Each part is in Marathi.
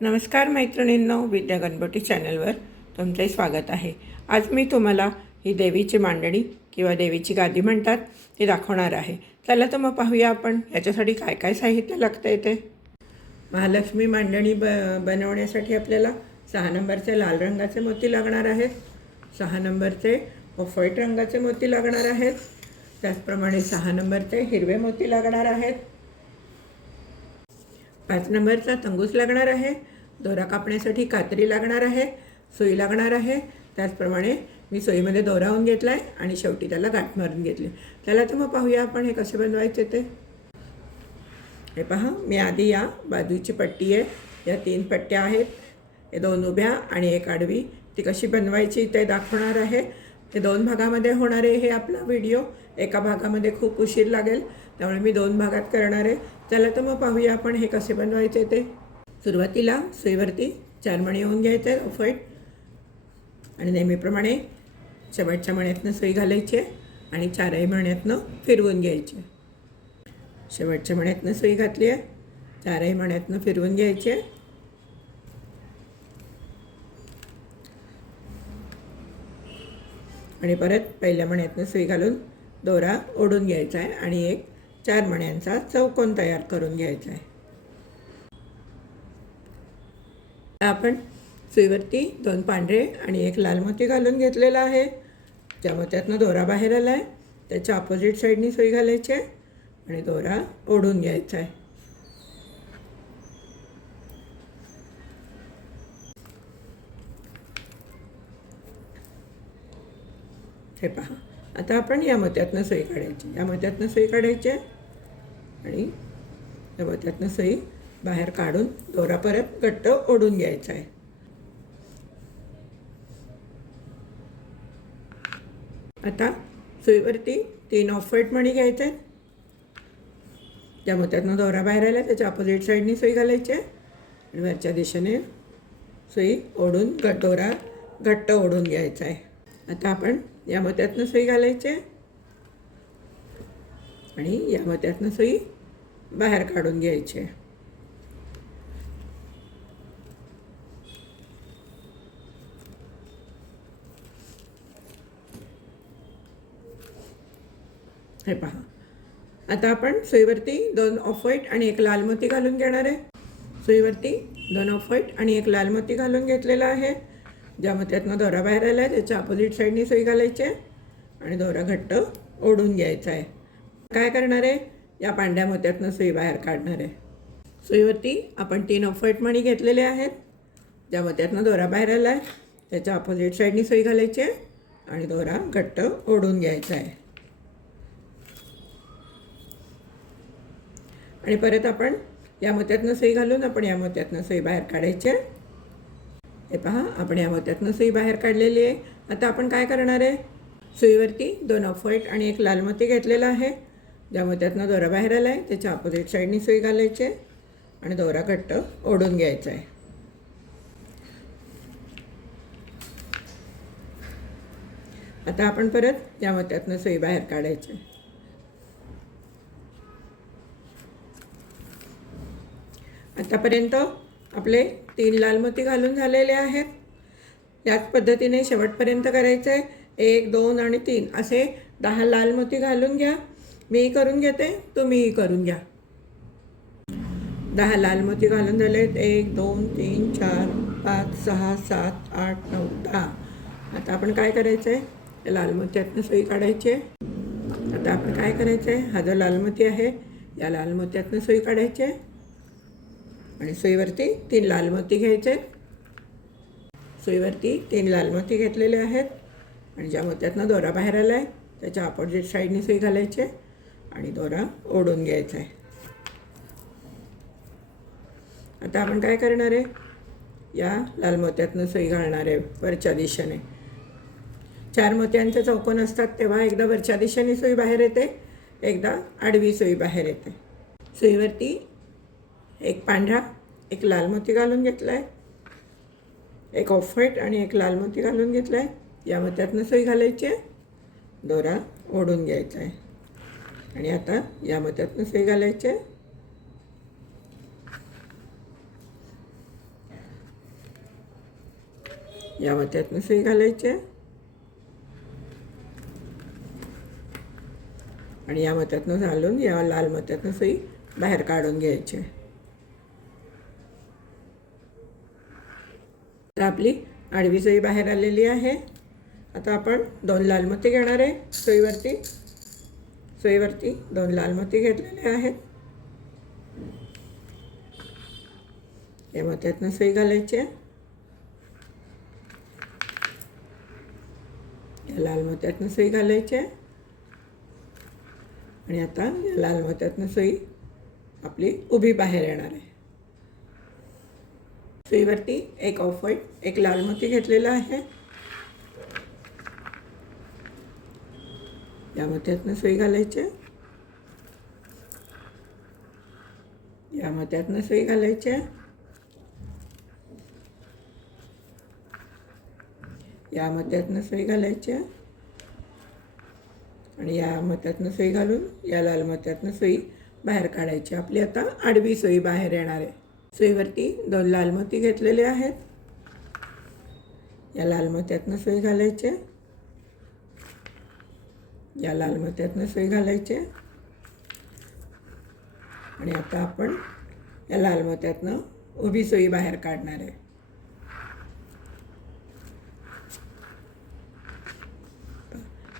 नमस्कार मैत्रिणींनो, विद्या गणपती चॅनलवर तुमचे स्वागत आहे। आज मी तुम्हाला ही देवीची मांडणी किंवा देवीची गादी म्हणतात ती दाखवणार आहे। चला तर मग पाहूया आपण याच्यासाठी काय काय साहित्य लागते ते। महालक्ष्मी मांडणी बनवण्यासाठी आपल्याला 6 नंबरचे लाल रंगाचे मोती लागणार आहेत, 6 नंबरचे ऑफ व्हाईट रंगाचे मोती लागणार आहेत, त्याचप्रमाणे 6 नंबरचे हिरवे मोती लागणार आहेत, 5 नंबरचा तंगूस लागणार आहे, दोरा कापण्यासाठी कात्री लागणार आहे, सुई लागणार आहे। त्याचप्रमाणे मी सुईमध्ये दोरा होऊन घेतला आहे आणि शेवटी त्याला गाठ मारून घेतली। त्याला तर मग पाहूया आपण हे कसे बनवायचे ते। हे पहा, मी आधी या बाजूची पट्टी आहे, या 3 पट्ट्या आहेत, हे 2 उभ्या आणि 1 आडवी, ती कशी बनवायची ते दाखवणार आहे। हे 2 भागामध्ये होणार आहे हे आपला व्हिडिओ। एका भागामध्ये खूप उशीर लागेल, त्यामुळे मी 2 भागात करणार आहे। चला तर मग पाहूया आपण हे कसे बनवायचे ते। सुरुवातीला सुईवरती 4 मणी होऊन घ्यायचे ऑफ व्हाईट आणि नेहमीप्रमाणे शेवटच्या मण्यातनं सुई घालायची आणि 4ही मण्यातनं फिरवून घ्यायची। शेवटच्या मण्यातनं सुई घातली आहे, 4ही मण्यातनं फिरवून घ्यायची आणि परत पहिल्या मण्यातनं सुई घालून दोरा ओढून घ्यायचा आहे आणि एक 4 मण्यांचा चौकोन तयार करून घ्यायचा आहे। आपण सुईवरती 2 पांढरे आणि 1 लाल मोती घालून घेतलेला आहे। ज्या मोत्यातनं दोरा बाहेर आला आहे त्याच्या ऑपोजिट साईडनी सुई घालायची आहे आणि दोरा ओढून घ्यायचा आहे। हे पहा, आता आपण या मोत्यातनं सुई काढायची, या मोत्यातनं सुई काढायची आणि या मोत्यातनं सुई बाहेर काढून दोरा परत घट्ट ओढून घ्यायचा आहे। आता सुईवरती 3 ऑफ व्हाईट मणी घ्यायचे आहेत, ज्या मोत्यातनं दोरा बाहेर आला त्याच्या ऑपोजिट साईडनी सुई घालायची आहे आणि वरच्या दिशेने सुई ओढून दोरा घट्ट ओढून घ्यायचा आहे। आता आपण या मोत्यातनं सुई घालायची आणि या मोत्यातनं सुई बाहेर काढून घ्यायची। हे पहा, आता आपण सुईवरती 2 ऑफ व्हाईट आणि 1 लाल मोती घालून घेणार आहे। सुईवरती 2 ऑफ व्हाईट आणि 1 लाल मोती घालून घेतलेला आहे। ज्या मोत्यातनं दोरा बाहेर आला आहे त्याच्या अपोजिट साईडनी सुई घालायची आणि दोरा घट्ट ओढून घ्यायचा आहे। काय करणार आहे, या पांढऱ्या मोत्यातनं सुई बाहेर काढणार आहे। सुईवरती आपण 3 ऑफ व्हाईट मणी घेतलेले आहेत, ज्या मोत्यातनं दोरा बाहेर आला आहे त्याच्या अपोजिट साईडनी सुई घालायची आणि दोरा घट्ट ओढून घ्यायचा आहे आणि परत आपण या मोत्यातनं सुई घालून आपण या मोत्यातनं सुई बाहेर काढायची। हे पहा, आपण या मोत्यातनं सुई बाहेर काढलेली आहे। आता आपण काय करणार आहे, सुईवरती 2 ऑफ व्हाईट आणि 1 लाल मोती घेतलेला आहे, ज्या मोत्यातनं दोरा बाहेर आला आहे त्याच्या अपोजिट साईडनी सुई घालायची आणि दोरा घट्ट ओढून घ्यायचा आहे। आता आपण परत या मोत्यातनं सुई बाहेर काढायची। आतापर्यंत आपले 3 लाल मोती घालून झालेले आहेत। याच पद्धतीने शेवटपर्यंत करायचं आहे। 1 2 आणि 3 असे 10 लाल मोती घालून घ्या। मी करून घेते, तुम्हीही करून घ्या। 10 लाल मोती घालून झाले, 1 2 3 4 5 6 7 8 9 10। आता आपण काय करायचं आहे, लाल मोत्यातनं सुई काढायची। आता आपण काय करायचं आहे, हा जो लाल मोती आहे या लाल मोत्यातनं सुई काढायची आणि सुईवरती 3 लाल मोती घ्यायचे। सुईवरती 3 लाल मोती घेतलेले आहेत आणि ज्या मोत्यातनं दोरा बाहेर आला आहे त्याच्या अपोजिट साईडनी सुई घालायची आणि दोरा ओढून घ्यायचा आहे। आता आपण काय करणार आहे, या लाल मोत्यातनं सुई घालणार आहे वरच्या दिशेने। 4 मोत्यांचे चौकोन असतात तेव्हा एकदा वरच्या दिशेने सुई बाहेर येते, एकदा आडवी सुई बाहेर येते। सुईवरती 1 पांढरा 1 लाल मोती घालून घेतला आहे, 1 ऑफ व्हाईट आणि 1 लाल मोती घालून घेतला आहे। या मोत्यातनं सुई घालायची, दोरा ओढून घ्यायचा आहे आणि आता या मोत्यातनं सुई घालायची या मोत्यातनं सुई घालायची आहे आणि या मोत्यातनं घालून या लाल मोत्यातनं सुई बाहेर काढून घ्यायची आहे. तर आपली आडवी सुई बाहेर आलेली आहे. आता आपण 2 लाल मोती घेणार आहे. सुईवरती 2 लाल मोती घेतलेले आहेत. या मोत्यातनं सुई घालायची आहे. या लाल मोत्यातनं सुई घालायची आहे आणि आता या लाल मोत्यातनं सुई आपली उभी बाहेर येणार आहे. सुईवरती एक ऑफ व्हाईट, एक लाल मोती घेतलेला आहे. या मोत्यातनं सुई घालायची आहे. या मोत्यातनं सुई घालायची आहे. या मोत्यातनं सुई घालायची आहे आणि या मोत्यातनं सुई घालून या लाल मोत्यातनं सुई बाहेर काढायची. आपली आता आडवी सुई बाहेर येणार आहे. सुईवरती 2 लाल मोती घेतलेले आहेत. या लाल मोत्यातनं सुई घालायची आहे. या लाल मोत्यातनं सुई घालायची आहे आणि आता आपण या लाल मोत्यातनं उभी सुई बाहेर काढणार आहे.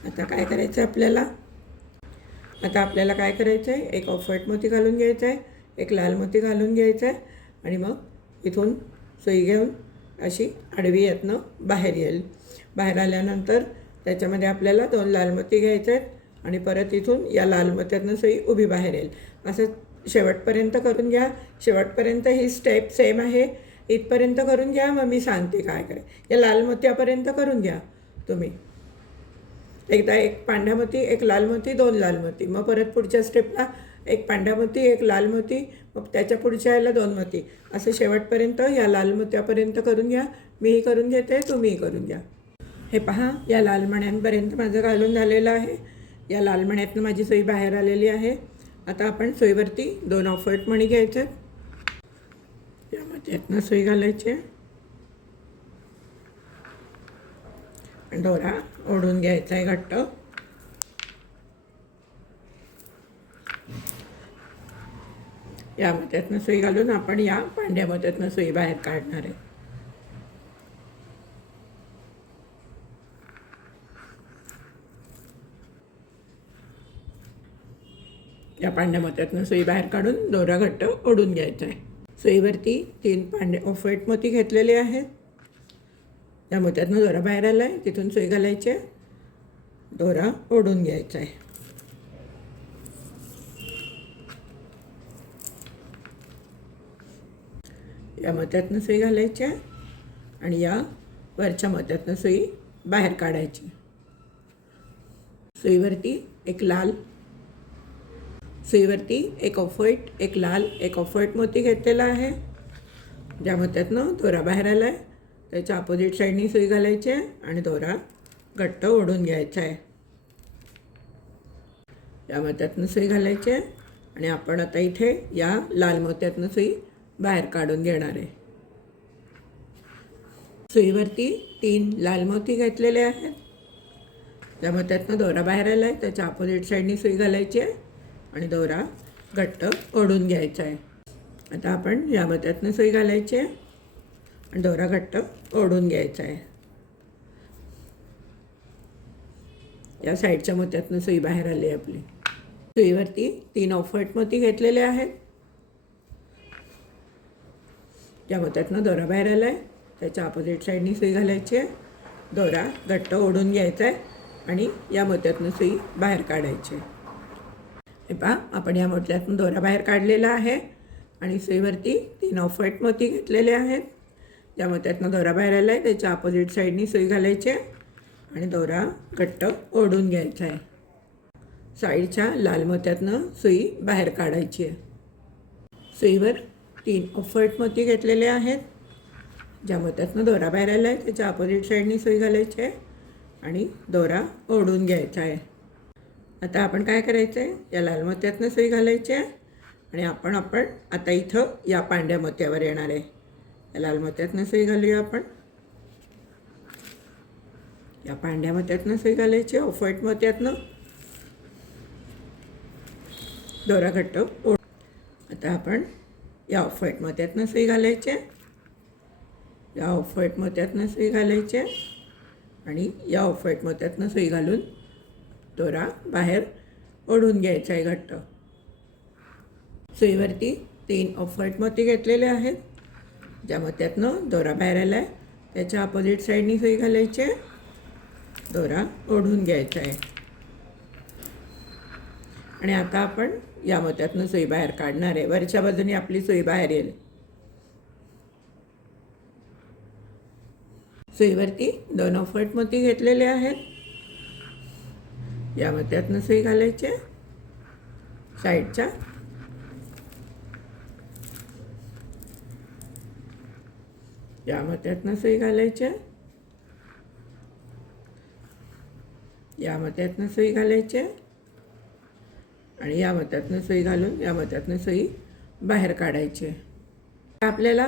आता काय करायचं आपल्याला? आता आपल्याला काय करायचं आहे? एक ऑफ व्हाईट मोती घालून घ्यायचा आहे, एक लाल मोती घालून घ्यायचा आहे आणि मग इथून सुई घेऊन अशी आडवी यातनं बाहेर येईल. बाहेर आल्यानंतर त्याच्यामध्ये आपल्याला 2 लाल मोती घ्यायचे आहेत आणि परत इथून या लाल मोत्यातनं सुई उभी बाहेर येईल. असं शेवटपर्यंत करून घ्या. शेवटपर्यंत ही स्टेप सेम आहे. इथपर्यंत करून घ्या, मग मी सांगते काय करायचं. या लाल मोत्यापर्यंत करून घ्या तुम्ही. एकदा एक पांढरा मोती, एक लाल मोती, 2 लाल मोती, मग परत पुढच्या स्टेपला एक पांढरा मोती, एक लाल मोती, मग त्याच्या पुढच्या याला 2 मोती, असं शेवटपर्यंत या लाल मोत्यापर्यंत करून घ्या. मीही करून घेते, तुम्हीही करून घ्या. हे पहा, या लाल मण्यांपर्यंत माझं घालून झालेलं आहे. या लाल मण्यातनं माझी सुई बाहेर आलेली आहे. आता आपण सुईवरती 2 ऑफ व्हाईट मणी घ्यायचे. या मोत्यातनं सुई घालायची आणि दोरा ओढून घ्यायचा आहे घट्ट. या मोत्यातनं सुई घालून आपण या पांढऱ्या मोत्यातनं सुई बाहेर काढणार आहे. या पांढऱ्या मोत्यातनं सुई बाहेर काढून दोरा घट्ट ओढून घ्यायचा आहे. सुईवरती 3 पांढरे ऑफ व्हाईट मोती घेतलेले आहेत. या मोत्यातनं दोरा बाहेर आला आहे, तिथून सुई घालायची आहे, दोरा ओढून घ्यायचा आहे. या मोत्यातनं सुई घालायची आहे आणि या वरच्या मोत्यातनं सुई बाहेर काढायची. सुईवरती एक ऑफ व्हाईट, एक लाल, एक ऑफ व्हाईट मोती घेतलेला आहे. ज्या मोत्यातनं दोरा बाहेर आला आहे त्याच्या अपोजिट साईडनी सुई घालायची आहे आणि दोरा घट्ट ओढून घ्यायचा आहे. या मोत्यातनं सुई घालायची आहे आणि आपण आता इथे या लाल मोत्यातनं सुई बाहेर काढून घेणार आहे. सुईवरती 3 लाल मोती घेतलेले आहेत. त्या मोत्यातनं दोरा बाहेर आला आहे त्याच्या अपोजिट साईडनी सुई घालायची आहे आणि दोरा घट्ट ओढून घ्यायचा आहे. आता आपण या मोत्यातनं सुई घालायची आहे आणि दोरा घट्ट ओढून घ्यायचा आहे. या साईडच्या मोत्यातनं सुई बाहेर आली आहे आपली. सुईवरती 3 ऑफ व्हाईट मोती घेतलेले आहेत. या मोत्यातनं दोरा बाहेर आला आहे त्याच्या अपोजिट साईडनी सुई घालायची आहे, दोरा घट्ट ओढून घ्यायचा आहे आणि या मोत्यातनं सुई बाहेर काढायची आहे. हे पहा, आपण या मोत्यातून दोरा बाहेर काढलेला आहे आणि सुईवरती 3 ऑफ व्हाईट मोती घेतलेले आहेत. या मोत्यातनं दोरा बाहेर आला आहे त्याच्या अपोजिट साईडनी सुई घालायची आहे आणि दोरा घट्ट ओढून घ्यायचा आहे. साईडच्या लाल मोत्यातनं सुई बाहेर काढायची आहे. सुईवर 3 ऑफ व्हाईट मोती घेतलेले आहेत. ज्या मोत्यातनं दोरा बाहेर आला आहे त्याच्या अपोजिट साईडनी सुई घालायची आहे आणि दोरा ओढून घ्यायचा आहे. आता आपण काय करायचं आहे? या लाल मोत्यातनं सुई घालायची आहे आणि आपण आता इथं या पांढऱ्या मोत्यावर येणार आहे. या लाल मोत्यातनं सुई घालूया आपण. या पांढऱ्या मोत्यातनं सुई घालायची, ऑफ व्हाईट मोत्यातनं दोरा घट्ट ओढ. आता आपण या ऑफ व्हाईट मोत्यातनं सुई घालायचे, या ऑफ व्हाईट मोत्यातनं सुई घालायचे आणि या ऑफ व्हाईट मोत्यातनं सुई घालून दोरा बाहेर ओढून घ्यायचा आहे घट्ट. सुईवरती 3 ऑफ व्हाईट मोती घेतलेले आहेत. ज्या मोत्यातनं दोरा बाहेर आला आहे त्याच्या अपोजिट साईडनी सुई घालायची, दोरा ओढून घ्यायचा आहे. आणि आता आपण या मोत्यातनं सुई बाहेर काढणार आहे. वरच्या बाजूने आपली सुई बाहेर येईल. सुईवरती 2 ऑफ व्हाईट मोती घेतलेले आहेत. या मोत्यातनं सुई घालायचे साईडच्या, या मोत्यातनं सुई घालायचे, या मोत्यातनं सुई घालायचे आणि या मोत्यातनं सुई घालून या मोत्यातनं सुई बाहेर काढायची. आपल्याला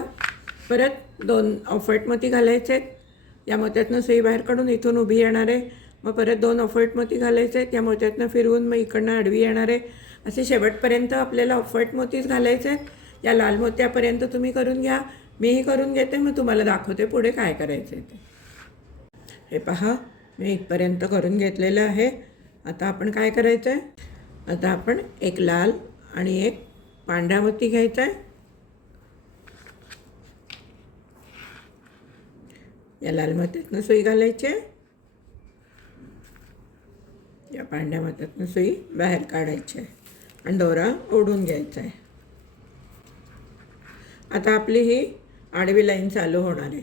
परत 2 ऑफ व्हाईट मोती घालायचे आहेत. या मोत्यातनं सुई बाहेर काढून इथून उभी येणार आहे. मग परत 2 ऑफ व्हाईट मोती घालायचे आहेत. या मोत्यातनं फिरवून मग इकडनं आडवी येणार आहे. असे शेवटपर्यंत आपल्याला ऑफ व्हाईट मोतीच घालायचे आहेत. या लाल मोत्यापर्यंत तुम्ही करून घ्या. मीही करून घेते, मग तुम्हाला दाखवते पुढे काय करायचं आहे ते. हे पहा, मी इथपर्यंत करून घेतलेलं आहे. आता आपण काय करायचं आहे, आता आपण एक लाल आणि एक पांढरा मोती घ्यायचा आहे. या लाल मोत्यातनं सुई घालायची आहे, या पांढऱ्या मोत्यातनं सुई बाहेर काढायची आहे आणि दोरा ओढून घ्यायचा आहे. आता आपली ही आडवी लाईन चालू होणार आहे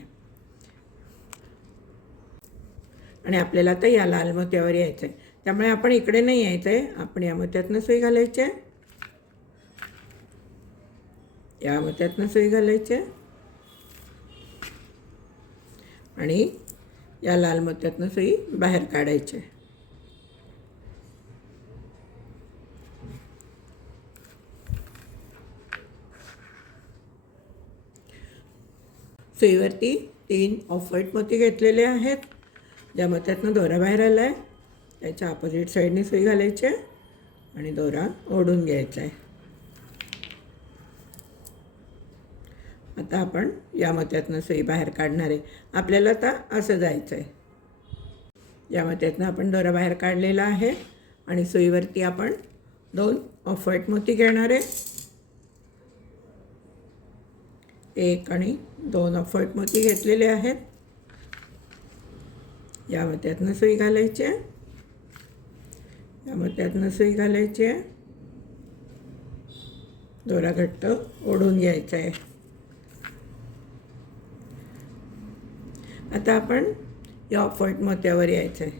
आणि आपल्याला आता या लाल मोत्यावर यायचं आहे. त्यामुळे आपण इकडे नाही यायचं आहे. आपण या मोत्यातनं सुई घालायची आहे, या मोत्यातनं सुई घालायची आहे आणि या लाल मोत्यातनं सुई बाहेर काढायची आहे. सुईवरती 3 ऑफ व्हाईट मोती घेतलेले आहेत. ज्या मोत्यातनं दोरा बाहेर आला आहे त्याच्या अपोजिट साईडने सुई घालायची आहे आणि दोरा ओढून घ्यायचा आहे. आता आपण या मोत्यातनं सुई बाहेर काढणार आहे. आपल्याला आता असं जायचं आहे. या मोत्यातनं आपण दोरा बाहेर काढलेला आहे आणि सुईवरती आपण 2 ऑफ व्हाईट मोती घेणार आहे. 1 आणि 2 ऑफ व्हाईट मोती घेतलेले आहेत. या मोत्यातनं सुई घालायची आहे, या मोत्यातनं सुई घालायची आहे, दोरा घट्ट ओढून घ्यायचा आहे. आता आपण या ऑफ व्हाईट मोत्यावर यायचं आहे.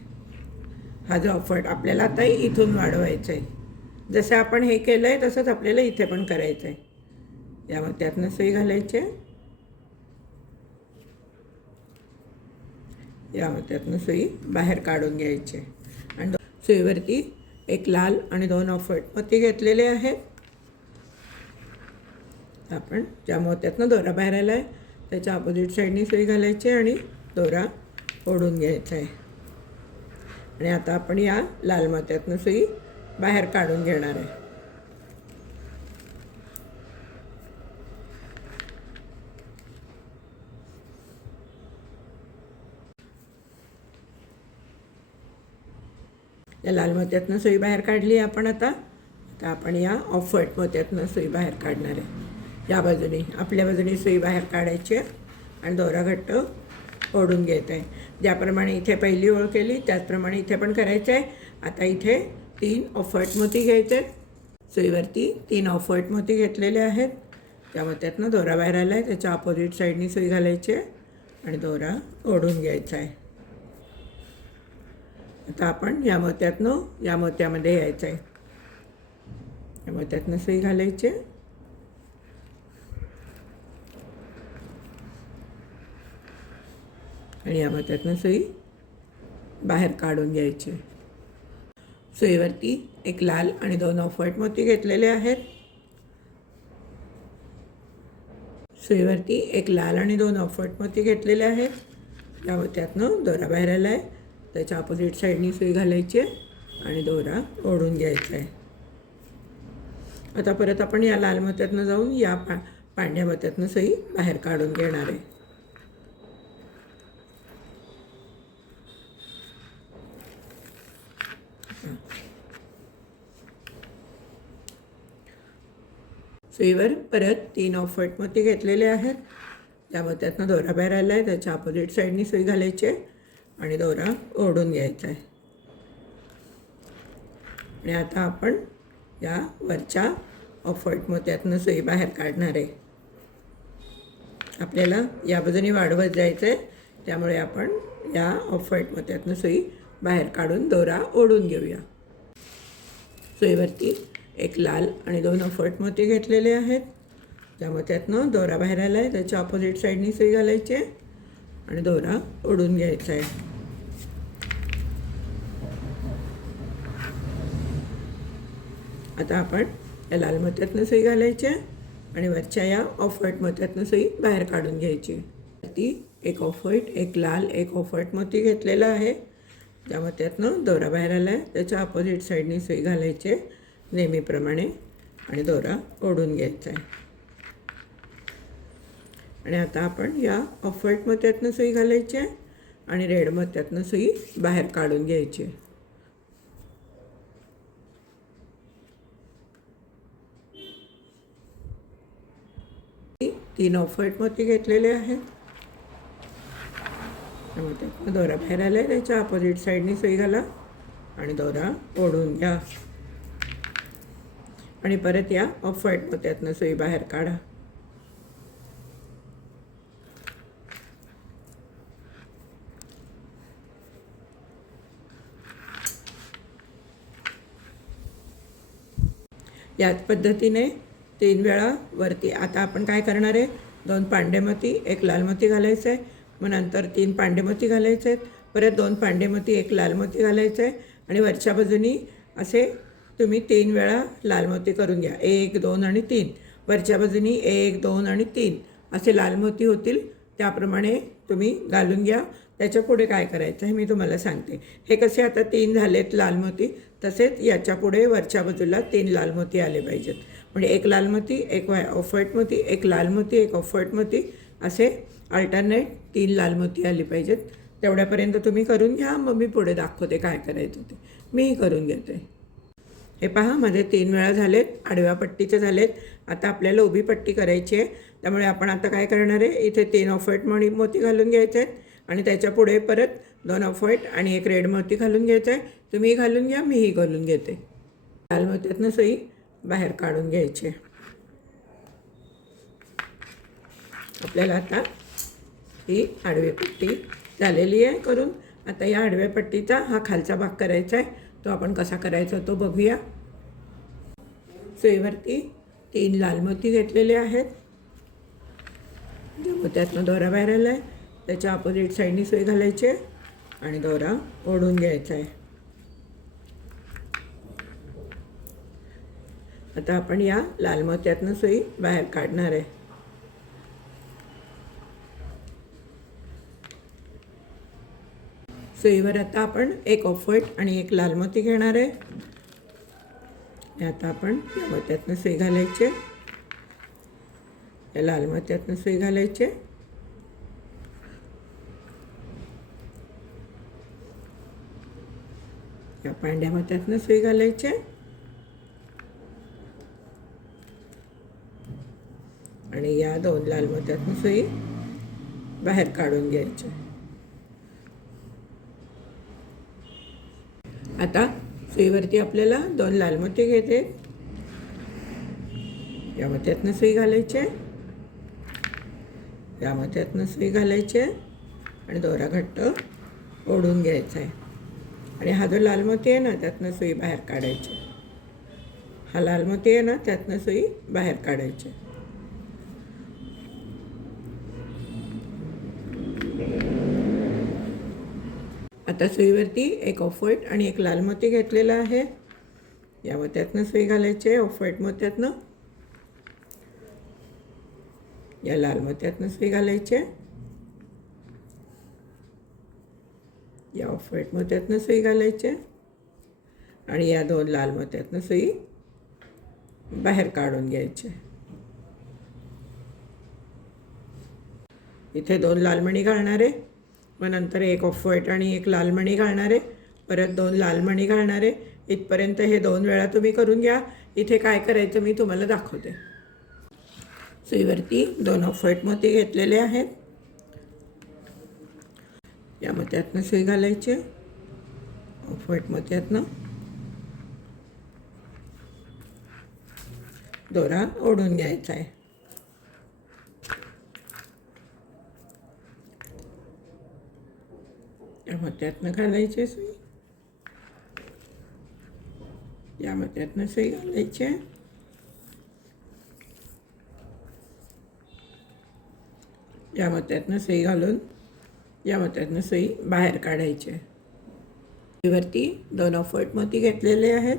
हा जो ऑफ व्हाईट आपल्याला आता इथून वाढवायचा आहे. जसं आपण हे केलं आहे तसंच आपल्याला इथे पण करायचं आहे. या मोत्यातनं सुई घालायची आहे, या मोत्यातनं सुई बाहेर काढून घ्यायची आणि सुईवरती 1 लाल आणि 2 ऑफ व्हाईट मोती घेतलेले आहेत. आपण ज्या मोत्यातनं दोरा बाहेर आला आहे त्याच्या अपोजिट साईडनी सुई घालायची आणि दोरा ओढून घ्यायचा आहे. आणि आता आपण या लाल मोत्यातनं सुई बाहेर काढून घेणार आहे. या लाल मोत्यातनं सुई बाहेर काढली आपण. आता आपण या ऑफ व्हाईट मोत्यातनं सुई बाहेर काढणार आहे. या बाजूने आपल्या बाजूने सुई बाहेर काढायची आहे आणि दोरा घट्ट ओढून घ्यायचा आहे. ज्याप्रमाणे इथे पहिली ओळ केली त्याचप्रमाणे इथे पण करायचं आहे. आता इथे 3 ऑफ व्हाईट मोती घ्यायचे. सुईवरती 3 ऑफ व्हाईट मोती घेतलेले आहेत. त्या मोत्यातनं दोरा बाहेर आला आहे त्याच्या अपोजिट साईडनी सुई घालायची आहे आणि दोरा ओढून घ्यायचा आहे. आता आपण या मोत्यातनं या मोत्यामध्ये यायचं आहे. या मोत्यातनं सुई घालायची आणि या मोत्यातनं सुई बाहेर काढून घ्यायची. सुईवरती 1 लाल आणि 2 ऑफ व्हाईट मोती घेतलेले आहेत. सुईवरती 1 लाल आणि 2 ऑफ व्हाईट मोती घेतलेले आहेत. या मोत्यातनं दोरा बाहेर आला आहे त्याच्या अपोजिट साईडनी सुई घालायची आहे आणि दोरा ओढून घ्यायचा आहे. आता परत आपण या लाल मोत्यातनं जाऊन या पांढऱ्या मोत्यातनं सुई बाहेर काढून घेणार आहे. सुईवर परत 3 ऑफ व्हाईट मोती घेतलेले आहेत. त्या मोत्यातनं दोरा बाहेर आला आहे, त्याच्या अपोजिट साईडनी सुई घालायची आहे आणि दोरा ओढून घ्यायचा आहे. आणि आता आपण या वरच्या ऑफ व्हाईट मोत्यातनं सुई बाहेर काढणार आहे. आपल्याला या बाजूने वाढवत जायचं आहे, त्यामुळे आपण या ऑफ व्हाईट मोत्यातनं सुई बाहेर काढून दोरा ओढून घेऊया. सुईवरती एक लाल आणि 2 ऑफ व्हाईट मोती घेतलेले आहेत. त्या मोत्यातनं दोरा बाहेर आला आहे, त्याच्या अपोजिट साईडनी सुई घालायची आहे आणि दोरा ओढून घ्यायचा आहे. आता आपण या लाल मोत्यातनं सुई घालायची आहे आणि वरच्या या ऑफ व्हाईट मोत्यातनं सुई बाहेर काढून घ्यायची. ती एक ऑफ व्हाईट, एक लाल, एक ऑफ व्हाईट मोती घेतलेला आहे. त्या मोत्यातनं दोरा बाहेर आला आहे, त्याच्या अपोजिट साईडनी सुई घालायची आहे नेहमीप्रमाणे आणि दोरा ओढून घ्यायचा आहे. आणि आता आपण या ऑफ व्हाईट मोत्यातनं सुई घालायची आहे आणि रेड मोत्यातनं सुई बाहेर काढून घ्यायची. 3 ऑफ व्हाईट मोती घेतलेले आहेत. त्यामध्ये दोरा बाहेर आला आहे, त्याच्या अपोजिट साईडनी सुई घाला आणि दोरा ओढून घ्या. आणि परत या ऑफ व्हाईट मोत्यातनं सुई बाहेर काढा. याच पद्धतीने 3 वेळा वरती. आता आपण काय करणार आहे, 2 पांढरे मोती, 1 लाल मोती घालायचं आहे. मग नंतर 3 पांढरे मोती घालायचे आहेत. परत 2 पांढरे मोती, 1 लाल मोती घालायचं आहे आणि वरच्या बाजूनी असे तुम्ही 3 वेळा लाल मोती करून घ्या. 1, 2 आणि 3. वरच्या बाजूनी 1, 2 आणि 3 असे लाल मोती होतील. त्याप्रमाणे तुम्ही घालून घ्या. त्याच्या पुढे काय करायचं आहे मी तुम्हाला सांगते. हे कसे आता 3 झालेत लाल मोती, तसेच याच्या पुढे वरच्या बाजूला 3 लाल मोती आले पाहिजेत. म्हणजे 1 लाल मोती, 1 ऑफ व्हाईट मोती, 1 लाल मोती, 1 ऑफ व्हाईट मोती असे अल्टरनेट 3 लाल मोती आली पाहिजेत. तेवढ्यापर्यंत तुम्ही करून घ्या. मग मी पुढे दाखवते काय करायचं ते. मीही करून घेते. हे पहा, माझे 3 वेळा झालेत. आडव्या पट्टीचे झालेत. आता आपल्याला उभी पट्टी करायची आहे. त्यामुळे आपण आता काय करणार आहे, इथे 3 ऑफ व्हाईट मोती घालून घ्यायचे आहेत आणि त्याच्या पुढे परत 2 ऑफ व्हाईट आणि 1 रेड मोती घालून घ्यायचं आहे. तुम्हीही घालून घ्या, मीही घालून घेते. लाल मोत्यातनं सुई बाहेर काढून घ्यायची. आपल्याला आता ही आडवी पट्टी झालेली आहे करून. आता या आडव्या पट्टीचा हा खालचा भाग करायचा आहे. तो आपण कसा करायचा तो बघूया. सुईवरती 3 लाल मोती घेतलेले आहेत. मोत्यातनं दोरा बाहेर आला आहे, त्याच्या अपोजिट साईडनी सुई घालायची आहे आणि दोरा ओढून घ्यायचा आहे. आता आपण या लाल मोत्यातनं सुई बाहेर काढणार आहे. सुईवर आता आपण 1 ऑफ व्हाईट आणि 1 लाल मोती घेणार आहे. आता आपण या मोत्यातनं सुई घालायची. या लाल मोत्यातनं सुई घालायची. या पांढऱ्या मोत्यातनं सुई घालायची आणि या 2 लाल मोत्यातनं सुई बाहेर काढून घ्यायची. आता सुईवरती आपल्याला 2 लाल मोती घ्यायचे. या मोत्यातनं सुई घालायची. या मोत्यातनं सुई घालायची आणि दोरा घट्ट ओढून घ्यायचा आहे. आणि हा जो लाल मोती आहे ना, त्यातनं सुई बाहेर काढायची. हा लाल मोती आहे ना, त्यातनं सुई बाहेर काढायची. आता सुईवरती 1 ऑफ व्हाईट आणि 1 लाल मोती घेतलेला आहे. या मोत्यातनं सुई घालायची. ऑफ व्हाईट मोत्यातनं. या लाल मोत्यातनं सुई घालायची. या ऑफ व्हाईट मोत्यातनं सुई घालायची आणि या 2 लाल मोत्यातनं सुई बाहेर काढून घ्यायची. इथे 2 लाल मणी घालणार आहे, मग नंतर एक ऑफ व्हाईट आणि एक लाल मणी घालणार आहे, परत 2 लाल मणी घालणार आहे. इथपर्यंत हे 2 वेळा तुम्ही करून घ्या. इथे काय करायचं मी तुम्हाला दाखवते. सुईवरती 2 ऑफ व्हाईट मोती घेतलेले आहेत. या मोत्यातनं सुई घालायची, ऑफ व्हाईट मोत्यातनं दोरा ओढून घ्यायचा आहे. या मोत्यातनं घालायची सुई, या मोत्यातनं सुई घालायची, या मोत्यातनं सुई घालून या मोत्यातनं सुई बाहेर काढायची. सुईवरती 2 ऑफ व्हाईट मोती घेतलेले आहेत.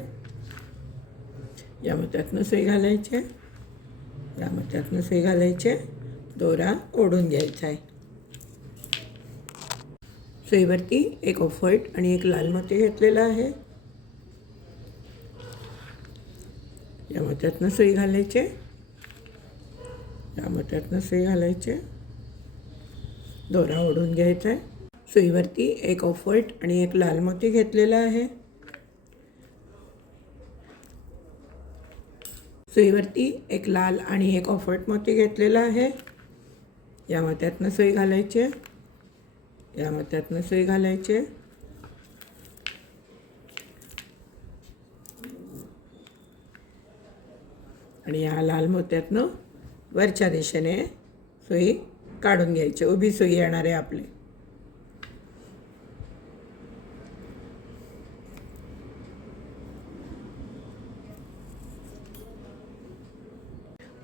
या मोत्यातनं सुई घालायची, या मोत्यातनं सुई घालायची, दोरा ओढून घ्यायचा आहे. सुईवरती एक ऑफ व्हाईट आणि एक लाल मोती घेतलेला आहे. या मोत्यातनं सुई घालायची, या मोत्यातनं सुई घालायची, दोरा ओढून घ्यायचा आहे. सुईवरती एक ऑफ व्हाईट आणि एक लाल मोती घेतलेला आहे. सुईवरती एक लाल आणि एक ऑफ व्हाईट मोती घेतलेला आहे. या मोत्यातनं सुई घालायची, या मोत्यातनं सुई घालायची, आणि या लाल मोत्यातनं वरच्या दिशेने सुई काढून घ्यायची. उभी सुई येणार आहे आपली.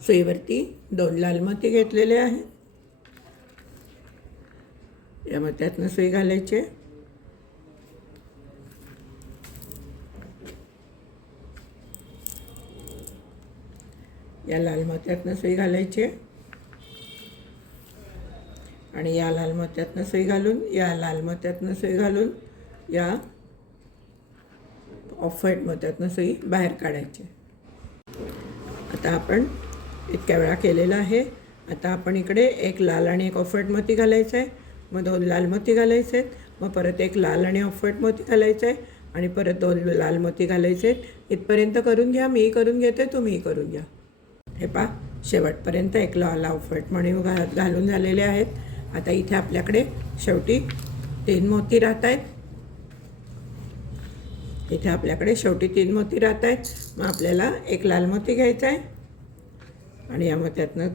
सुईवरती 2 लाल मोती घेतलेले आहेत. या मोत्यातनं सुई घालायची, या लाल मोत्यातनं सुई घालायची, आणि या लाल मोत्यातनं सुई घालून या लाल मोत्यातनं सुई घालून या ऑफ व्हाईट मोत्यातनं सुई बाहेर काढायची. आता आपण इतक्या वेळा केलेलं आहे. आता आपण इकडे एक लाल आणि एक ऑफ व्हाईट मोती घालायचं आहे, मग 2 लाल मोती घालायचे आहेत, मग परत एक लाल आणि ऑफ व्हाईट मोती घालायचं आहे, आणि परत 2 लाल मोती घालायचे आहेत. इथपर्यंत करून घ्या. मी करून घेते, तुम्ही करून घ्या. हे पहा, शेवटपर्यंत एक लाल ऑफ व्हाईट मणी घालून झालेले आहेत. आता इथे आपल्याकडे शेवटी 3 मोती राहत आहेत. इथे आपल्याकडे शेवटी 3 मोती राहत आहेत. मग आपल्याला एक लाल मोती घ्यायचा आहे आणि या मोत्यातनं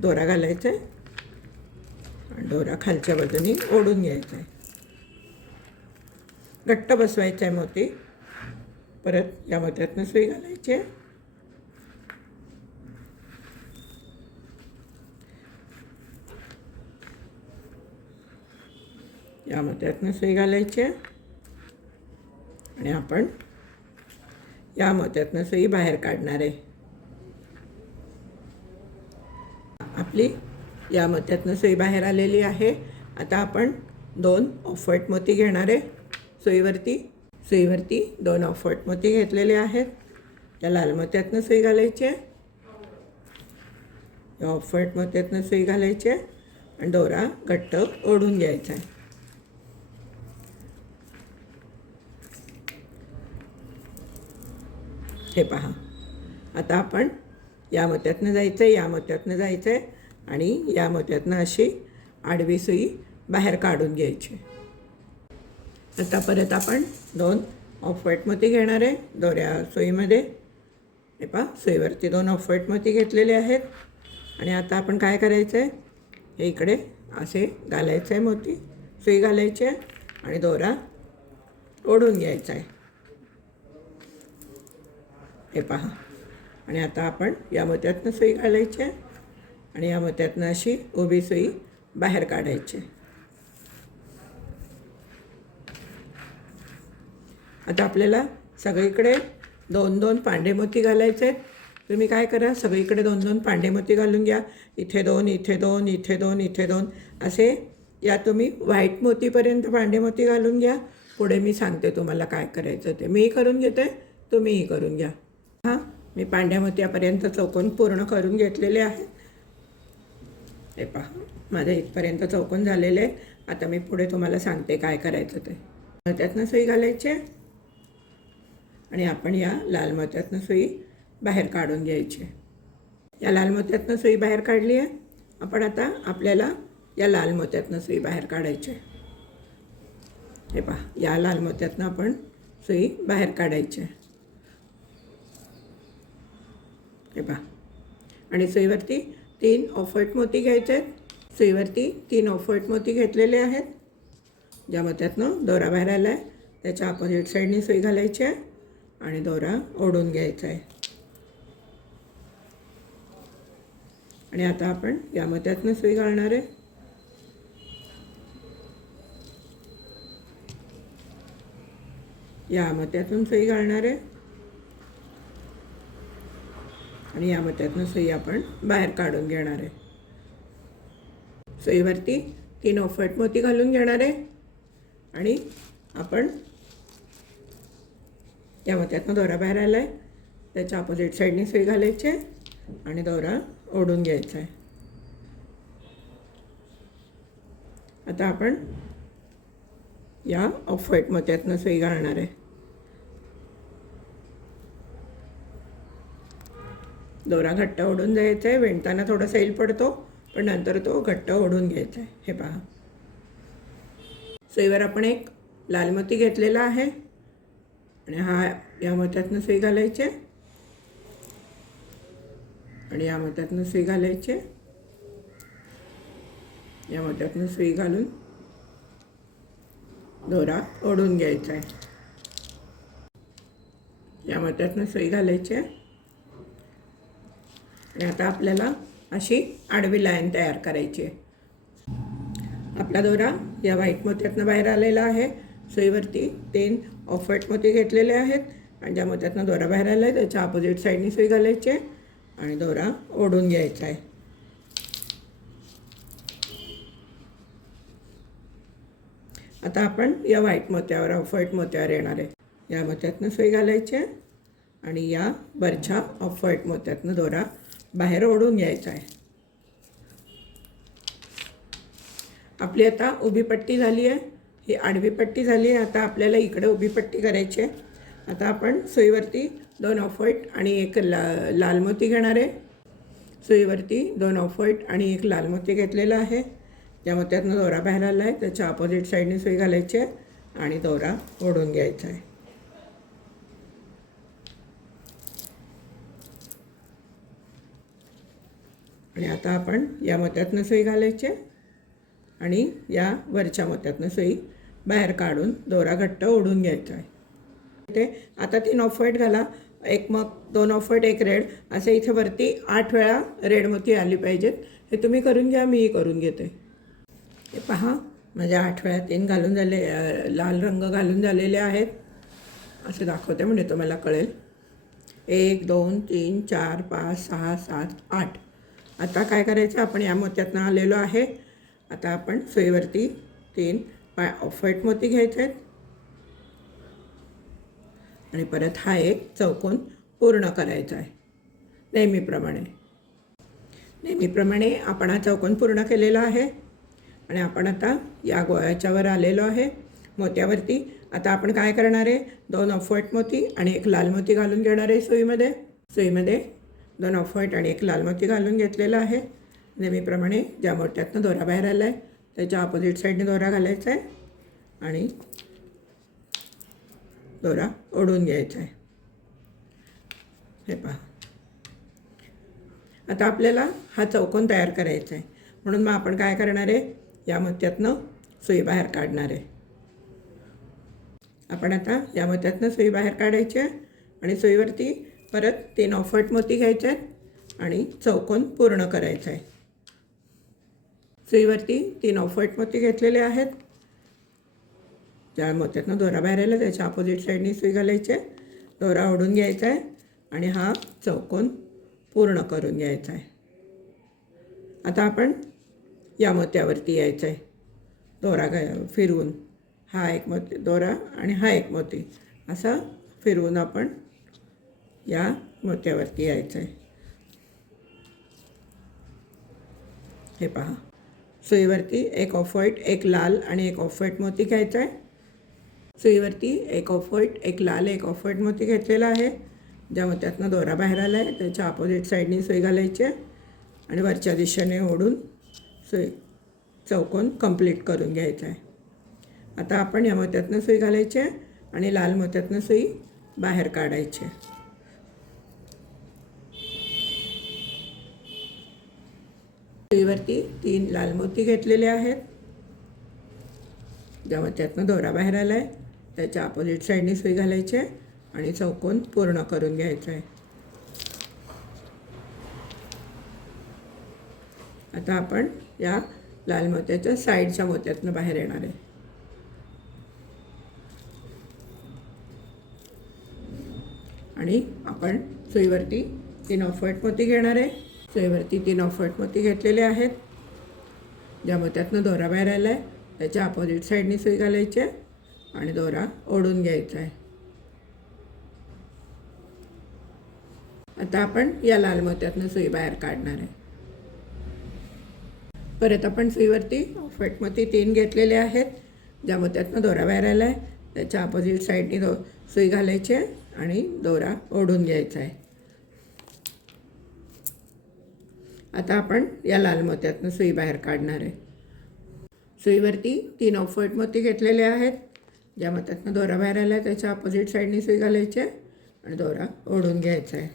दोरा घालायचा आहे आणि दोरा खालच्या बाजूने ओढून घ्यायचा आहे. घट्ट बसवायचा आहे मोती. परत या मोत्यातनं सुई घालायची आहे, या मोत्यातनं सुई घालायची आहे, आणि आपण या मोत्यातनं सुई बाहेर काढणार आहे. आपली या मोत्यातनं सुई बाहेर आलेली आहे. आता आपण 2 ऑफ व्हाईट मोती घेणार आहे. सुईवरती 2 ऑफ व्हाईट मोती घेतलेले आहेत. या लाल मोत्यातनं सुई घालायची आहे, या ऑफ व्हाईट मोत्यातनं सुई घालायची आहे, आणि दोरा घट्ट ओढून घ्यायचा आहे. हे पहा, आता आपण या मोत्यातनं जायचं आहे, या मोत्यातनं जायचं आहे, आणि या मोत्यातनं अशी आडवी सुई बाहेर काढून घ्यायची. आता परत आपण 2 ऑफ व्हाईट मोती घेणार आहे दोऱ्या सुईमध्ये. हे पहा, सुईवरती 2 ऑफ व्हाईट मोती घेतलेले आहेत. आणि आता आपण काय करायचं आहे, हे इकडे असे घालायचं आहे मोती, सुई घालायची आहे आणि दोरा ओढून घ्यायचा आहे. हे पहा, आणि आता आपण या मोत्यातनं सुई घालायची आहे आणि या मोत्यातनं अशी उभी सुई बाहेर काढायची. आता आपल्याला सगळीकडे 2-2 पांढरे मोती घालायचे आहेत. तुम्ही काय करा, सगळीकडे 2-2 पांढरे मोती घालून घ्या. इथे 2, इथे 2, इथे 2, इथे 2 असे या तुम्ही व्हाईट मोतीपर्यंत पांढरे मोती घालून घ्या. पुढे मी सांगते तुम्हाला काय करायचं ते. मीही करून घेते, तुम्हीही करून घ्या. हां, मी पांढऱ्या मोत्यापर्यंत चौकोन पूर्ण करून घेतलेले आहेत. हे पहा, माझ्या इथपर्यंत चौकोन झालेले आहे. आता मी पुढे तुम्हाला सांगते काय करायचं ते. मोत्यातनं सुई घालायची आणि आपण या लाल मोत्यातनं सुई बाहेर काढून घ्यायची. या लाल मोत्यातनं सुई बाहेर काढली आहे. आपण आता आपल्याला या लाल मोत्यातनं सुई बाहेर काढायची आहे. हे पहा, या लाल मोत्यातनं आपण सुई बाहेर काढायची आहे. हे पहा, आणि सुईवरती 3 ऑफ व्हाईट मोती घ्यायचे आहेत. सुईवरती 3 ऑफ व्हाईट मोती घेतलेले आहेत. ज्या मोत्यातनं दोरा बाहेर आला आहे त्याच्या अपोजिट साईडनी सुई घालायची आहे आणि दोरा ओढून घ्यायचा आहे. आणि आता आपण या मोत्यातनं सुई घालणार आहे. या मोत्यातून सुई घालणार आहे आणि या मोत्यातनं सुई आपण बाहेर काढून घेणार आहे. सुईवरती 3 ऑफ व्हाईट मोती घालून घेणार आहे आणि आपण या मोत्यातनं दोरा बाहेर आला आहे त्याच्या अपोजिट साईडने सुई घालायची आहे आणि दोरा ओढून घ्यायचा आहे. आता आपण या ऑफ व्हाईट मोत्यातनं सुई घालणार आहे. दोरा घट्ट ओढून जायचा आहे. विणताना थोडा सैल पडतो, पण नंतर तो घट्ट ओढून घ्यायचा आहे. हे पहा, सुईवर आपण एक लाल मोती घेतलेला आहे आणि या मोत्यातनं सुई घालायची आहे आणि या मोत्यातनं सुई घालायची आहे. या मोत्यातनं सुई घालून दोरा ओढून घ्यायचा आहे. या मोत्यातनं सुई घालायची आहे आणि आता आपल्याला अशी आडवी लाईन तयार करायची आहे. आपला दोरा या व्हाईट मोत्यातनं बाहेर आलेला आहे. सुईवरती 3 ऑफ व्हाईट मोती घेतलेले आहेत आणि ज्या मोत्यातनं दोरा बाहेर आला आहे त्याच्या अपोजिट साईडनी सुई घालायची आहे आणि दोरा ओढून घ्यायचा आहे. आता आपण या व्हाईट मोत्यावर ऑफ व्हाईट मोत्यावर येणार आहे. या मोत्यातनं सुई घालायची आहे आणि या वरच्या ऑफ व्हाईट मोत्यातनं दोरा बाहेर ओढून घ्यायचा आहे. आपली आता उभी पट्टी झाली आहे. ही आडवी पट्टी झाली आहे. आता आपल्याला इकडे उभी पट्टी करायची आहे. आता आपण सुईवरती 2 ऑफ व्हाईट आणि एक लाल मोती घेणार आहे. सुईवरती 2 ऑफ व्हाईट आणि एक लाल मोती घेतलेला आहे. या मोत्यातनं दोरा बाहेर आला आहे त्याच्या अपोजिट साईडने सुई घालायची आहे आणि दोरा ओढून घ्यायचा आहे. आणि आता आपण या मोत्यातनं सुई घालायची आहे आणि या वरच्या मोत्यातनं सुई बाहेर काढून दोरा घट्ट ओढून घ्यायचा आहे. ते आता 3 ऑफ व्हाईट घाला. एक मग 2 ऑफ व्हाईट एक रेड असे इथे वरती 8 वेळा रेड मोती आली पाहिजेत. हे तुम्ही करून घ्या, मीही करून घेते. हे पहा, माझ्या 8 वेळा 3 घालून झाले, लाल रंग घालून झालेले आहेत. असे दाखवते म्हणजे तुम्हाला कळेल. 1 2 3 4 5 6 7 8. आता काय करायचं, आपण या मोत्यातनं आलेलो आहे. आता आपण सुईवरती 3 ऑफ व्हाईट मोती घ्यायचे आहेत आणि परत हा एक चौकोन पूर्ण करायचा आहे. नेहमीप्रमाणे आपण हा चौकोन पूर्ण केलेला आहे आणि आपण आता या गोळ्याच्यावर आलेलो आहे मोत्यावरती. आता आपण काय करणार आहे, 2 ऑफ व्हाईट मोती आणि एक लाल मोती घालून घेणार आहे. सुईमध्ये 2 ऑफ व्हाईट आणि एक लाल मोती घालून घेतलेला आहे. नेहमीप्रमाणे ज्या मोत्यातनं दोरा बाहेर आला आहे त्याच्या अपोजिट साईडने दोरा घालायचा आहे आणि दोरा ओढून घ्यायचा आहे. हे पहा, आता आपल्याला हा चौकोन तयार करायचा आहे. म्हणून मग आपण काय करणार आहे, या मोत्यातनं सुई बाहेर काढणार आहे. आपण आता या मोत्यातनं सुई बाहेर काढायची आहे आणि सुईवरती परत 3 ऑफ व्हाईट मोती घ्यायचे आहेत आणि चौकोन पूर्ण करायचा आहे. सुईवरती 3 ऑफ व्हाईट मोती घेतलेले आहेत. ज्या मोत्यातनं दोरा बाहेर आला त्याच्या अपोजिट साईडने सुई घालायची आहे. दोरा ओढून घ्यायचा आहे आणि हा चौकोन पूर्ण करून घ्यायचा आहे. आता आपण या मोत्यावरती यायचं आहे. दोरा फिरवून हा एक मोती दोरा आणि हा एक मोती असा फिरवून आपण या मोत्यावरती यायचं आहे. हे पहा, सुईवरती एक ऑफ व्हाईट, एक लाल आणि एक ऑफ व्हाईट मोती घ्यायचा आहे. सुईवरती एक ऑफ व्हाईट, एक लाल, एक ऑफ व्हाईट मोती घेतलेला आहे. ज्या मोत्यातनं दोरा बाहेर आला आहे त्याच्या अपोजिट साईडनी सुई घालायची आहे आणि वरच्या दिशेने ओढून सुई चौकोन कंप्लीट करून घ्यायचा आहे. आता आपण या मोत्यातनं सुई घालायची आहे आणि लाल मोत्यातनं सुई बाहेर काढायची आहे. सुईवरती 3 लाल मोती घेतलेले आहेत. ज्या मोत्यातनं दोरा बाहेर आला आहे त्याच्या अपोजिट साईडनी सुई घालायची आहे आणि चौकोन पूर्ण करून घ्यायचा आहे. आता आपण या लाल मोत्याच्या साईडच्या मोत्यातनं बाहेर येणार आहे. आणि आपण सुईवरती 3 ऑफ व्हाईट मोती घेणार आहे. सुईवरती 3 ऑफ व्हाईट मोती घेतलेले आहेत. ज्या मोत्यातनं दोरा बाहेर आला आहे त्याच्या अपोजिट साईडनी सुई घालायची आहे आणि दोरा ओढून घ्यायचा आहे. आता आपण या लाल मोत्यातनं सुई बाहेर काढणार आहे. परत आपण सुईवरती ऑफ व्हाईट मोती 3 घेतलेले आहेत. ज्या मोत्यातनं दोरा बाहेर आला आहे त्याच्या अपोजिट साईडनी सुई घालायची आहे आणि दोरा ओढून घ्यायचा आहे. आता आपण या लाल मोत्यातनं सुई बाहेर काढणार आहे. सुईवरती 3 ऑफ व्हाईट मोती घेतलेले आहेत. ज्या मोत्यातनं दोरा बाहेर आला आहे त्याच्या अपोजिट साईडनी सुई घालायची आहे आणि दोरा ओढून घ्यायचा आहे.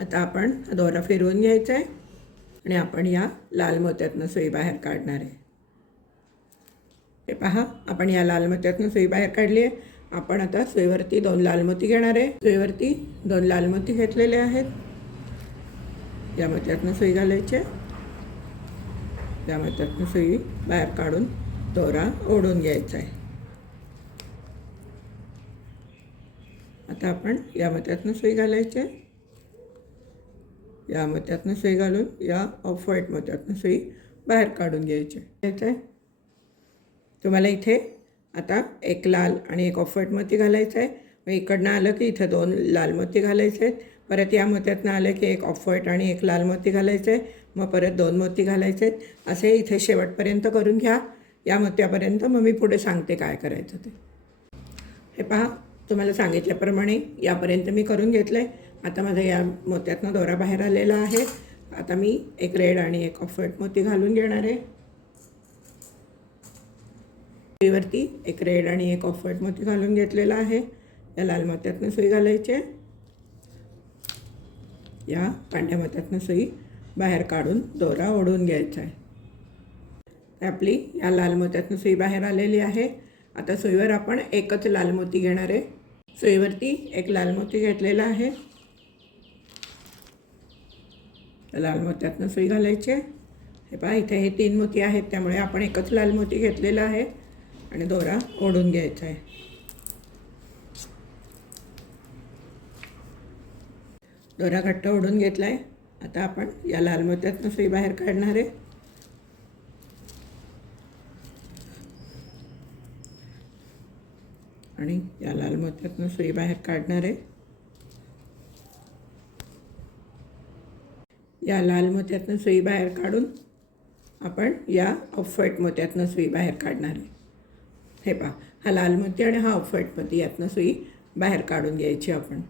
आता आपण दोरा फिरवून घ्यायचा आहे आणि आपण या लाल मोत्यातनं सुई बाहेर काढणार आहे. हे पहा, आपण या लाल मोत्यातनं सुई बाहेर काढली आहे. आपण आता सुईवरती 2 लाल मोती घेणार आहे. सुईवरती 2 लाल मोती घेतलेले आहेत. या मोत्यातनं सुई घालायची आहे. या मोत्यातनं सुई बाहेर काढून दोरा ओढून घ्यायचा आहे. आता आपण या मोत्यातनं सुई घालायची आहे. या मोत्यातनं सुई घालून या ऑफ व्हाईट मोत्यातनं सुई बाहेर काढून घ्यायची आहे. तुम्हाला इथे आता एक लाल आणि एक ऑफ व्हाईट मोती घालायचं आहे. मग इकडनं आलं की इथं 2 लाल मोती घालायचे आहेत. परत या मोत्यातनं आलं की एक ऑफ व्हाईट आणि एक लाल मोती घालायचं आहे. मग परत 2 मोती घालायचे आहेत. असे इथे शेवटपर्यंत करून घ्या, या मोत्यापर्यंत. मग मी पुढे सांगते काय करायचं ते. हे पहा, तुम्हाला सांगितल्याप्रमाणे यापर्यंत मी करून घेतलं आहे. आता माझा या मोत्यातनं दोरा बाहेर आलेला आहे. आता मी एक रेड आणि एक ऑफ व्हाईट मोती घालून घेणार आहे. सुईवरती एक रेड आणि एक ऑफ व्हाईट मोती घालून घेतलेला आहे. या लाल मोत्यातनं सुई घालायची आहे. या पांढऱ्या मोत्यातनं सुई बाहेर काढून दोरा ओढून घ्यायचा आहे. आपली या लाल मोत्यातनं सुई बाहेर आलेली आहे. आता सुईवर आपण एकच लाल मोती घेणार आहे. सुईवरती एक लाल मोती घेतलेला आहे. लाल मोत्यातनं सुई घालायची आहे. हे पहा, इथे हे 3 मोती आहेत त्यामुळे आपण एकच लाल मोती घेतलेला आहे आणि दोरा ओढून घ्यायचा आहे. दोरा घट्ट ओढून घेतला आहे. आता आपण या लाल मोत्यातनं सुई बाहेर काढणार आहे. आणि या लाल मोत्यातनं सुई बाहेर काढणार आहे. या लाल मोत्यातनं सुई बाहेर काढून आपण या ऑफ व्हाईट मोत्यातनं सुई बाहेर काढणार आहे. हे पहा, हा लाल मोती आणि हा ऑफ व्हाईट मोती यातनं सुई बाहेर काढून घ्यायची आपण.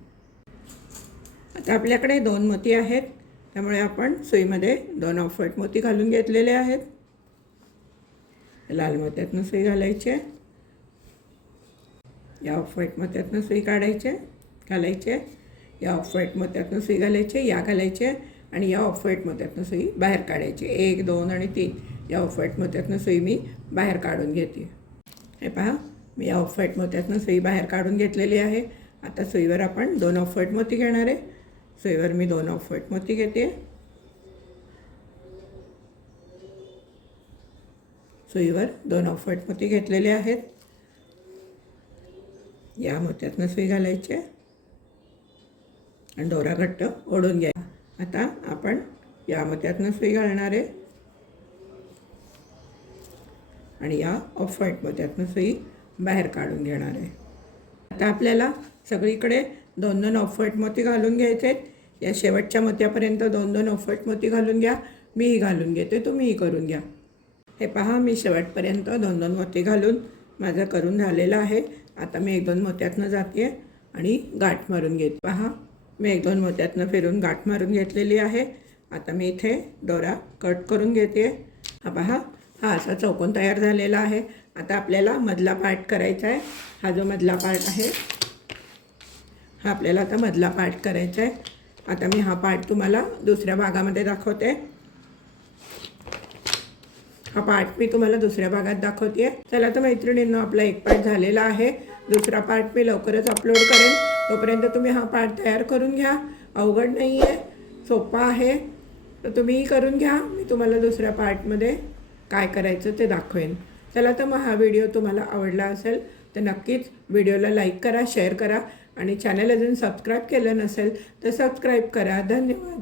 आता आपल्याकडे 2 मोती आहेत त्यामुळे आपण सुईमध्ये 2 ऑफ व्हाईट मोती घालून घेतलेले आहेत. लाल मोत्यातनं सुई घालायची आहे. या ऑफ व्हाईट मोत्यातनं सुई घालायची आहे. या ऑफ व्हाईट मोत्यातनं सुई घालायची, या घालायची आणि या ऑफ व्हाईट मोत्यातनं सुई बाहेर काढायची. 1, 2 आणि 3 या ऑफ व्हाईट मोत्यातनं सुई मी बाहेर काढून घेते. हे पहा, मी या ऑफ व्हाईट मोत्यातनं सुई बाहेर काढून घेतलेली आहे. आता सुईवर आपण 2 ऑफ व्हाईट मोती घेणार आहे. सुईवर मी 2 ऑफ व्हाईट मोती घेते. सुईवर 2 ऑफ व्हाईट मोती घेतलेले आहेत. या मोत्यातनं सुई घालायची आणि दोरा घट्ट ओढून घ्या. आता आपण या मोत्यातनं सुई घालणार आहे आणि या ऑफ व्हाईट मोत्यातनं सुई बाहेर काढून घेणार आहे. आता आपल्याला सगळीकडे 2-2 ऑफ व्हाईट मोती घालून घ्यायचे आहेत. या शेवटच्या मोत्यापर्यंत 2-2 ऑफ व्हाईट मोती घालून घ्या. मीही घालून घेते, तुम्हीही करून घ्या. हे पहा, मी शेवटपर्यंत 2-2 मोती घालून माझं करून झालेलं आहे. आता मी 1-2 मोत्यातनं जाते आणि गाठ मारून घेते. पहा, मी 1-2 मोत्यातनं फिरून गाठ मारून घेतलेली आहे. आता मी इथे दोरा कट करून घेते. हा पहा, हा असा चौकोन तयार झालेला आहे. आता आपल्याला मधला पार्ट करायचा आहे. हा जो मधला पार्ट आहे हा आपल्याला आता मधला पार्ट करायचा आहे. आता मी हा पार्ट तुम्हाला दुसऱ्या भागामध्ये दाखवते. हा पार्ट मी तुम्हाला दुसऱ्या भागात दाखवते. चला तर मैत्रिणींनो, आपला एक पार्ट झालेला आहे. दुसरा पार्ट मी लवकरच अपलोड करेन. तोपर्यंत तुम्ही हा पार्ट तयार करून घ्या. अवघड नाही आहे, सोपा आहे, तर तुम्हीही करून घ्या. मी तुम्हाला दुसऱ्या पार्टमध्ये काय करायचं ते दाखवेन. चला तर मग हा व्हिडिओ तुम्हाला आवडला असेल तर नक्कीच व्हिडिओला लाईक करा, शेअर करा आणि चॅनल अजून सबस्क्राईब केलं नसेल तर सबस्क्राईब करा. धन्यवाद.